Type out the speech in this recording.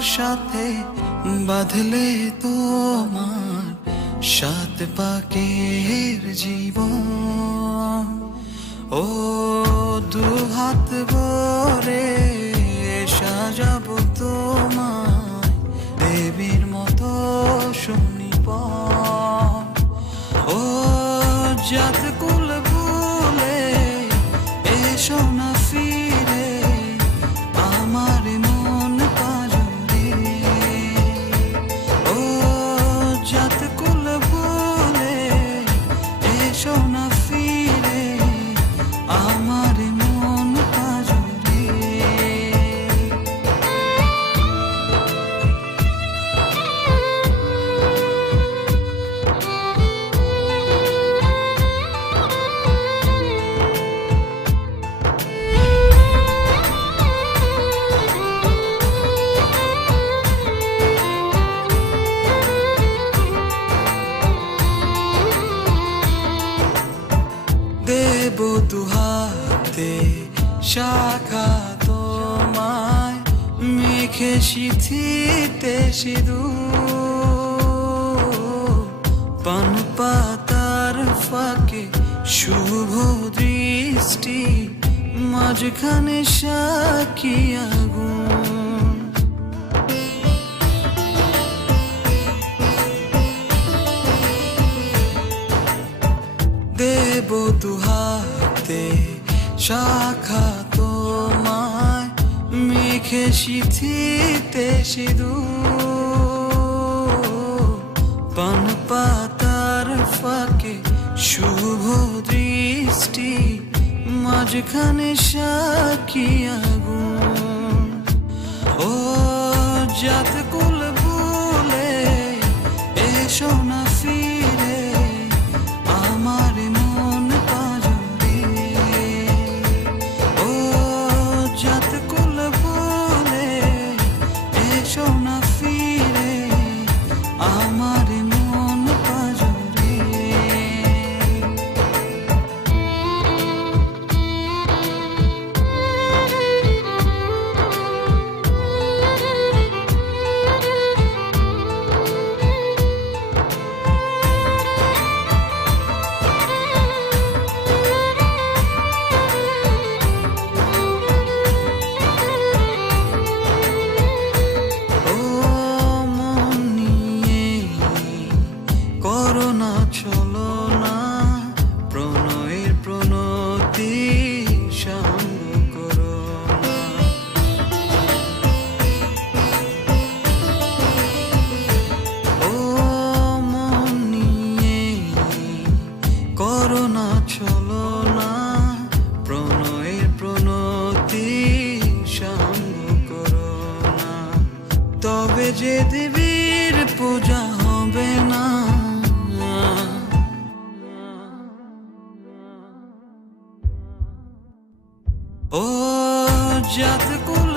সাথে বাঁধলে তোমার সাত পাকের জীবন। ও দু হাত ভরে সাজাবো তোমায় দেবীর মতো সুনিপন। ও জাত কুল ভুলে এসো না ফিরে আমার মন পাজরে। ও জাত কুল ভুলে এসো না ফিরে আমার মন পাজরে। দেব দুহাতে শাখা তোমায় মেখে সিথিতে সিঁদুর। পান পাতার ফাঁকে শুভ দৃষ্টি মাঝখানে সাক্ষী আগুন। দেব দুহাতে শাখা তোমায় মেখে সিথিতে সিঁদুর। পান পাতার ফাঁকে শুভ দৃষ্টি মাঝখানে সাক্ষী আগুন। ও জাত কুল ভুলে এসো না ফিরে আমার মন পাজরে। ও জাত কুল ভুলে এসো না ফিরে আমার মন পাজরে। ও মন নিয়ে করোনা চলো না প্রণয়ের প্রণতি সঙ্গ করো না। ও মন নিয়ে করোনা চলো না প্রণয়ের প্রণতি সঙ্গ করো না। তবে যে দেবীর পূজা হবে না। ও জাত কুল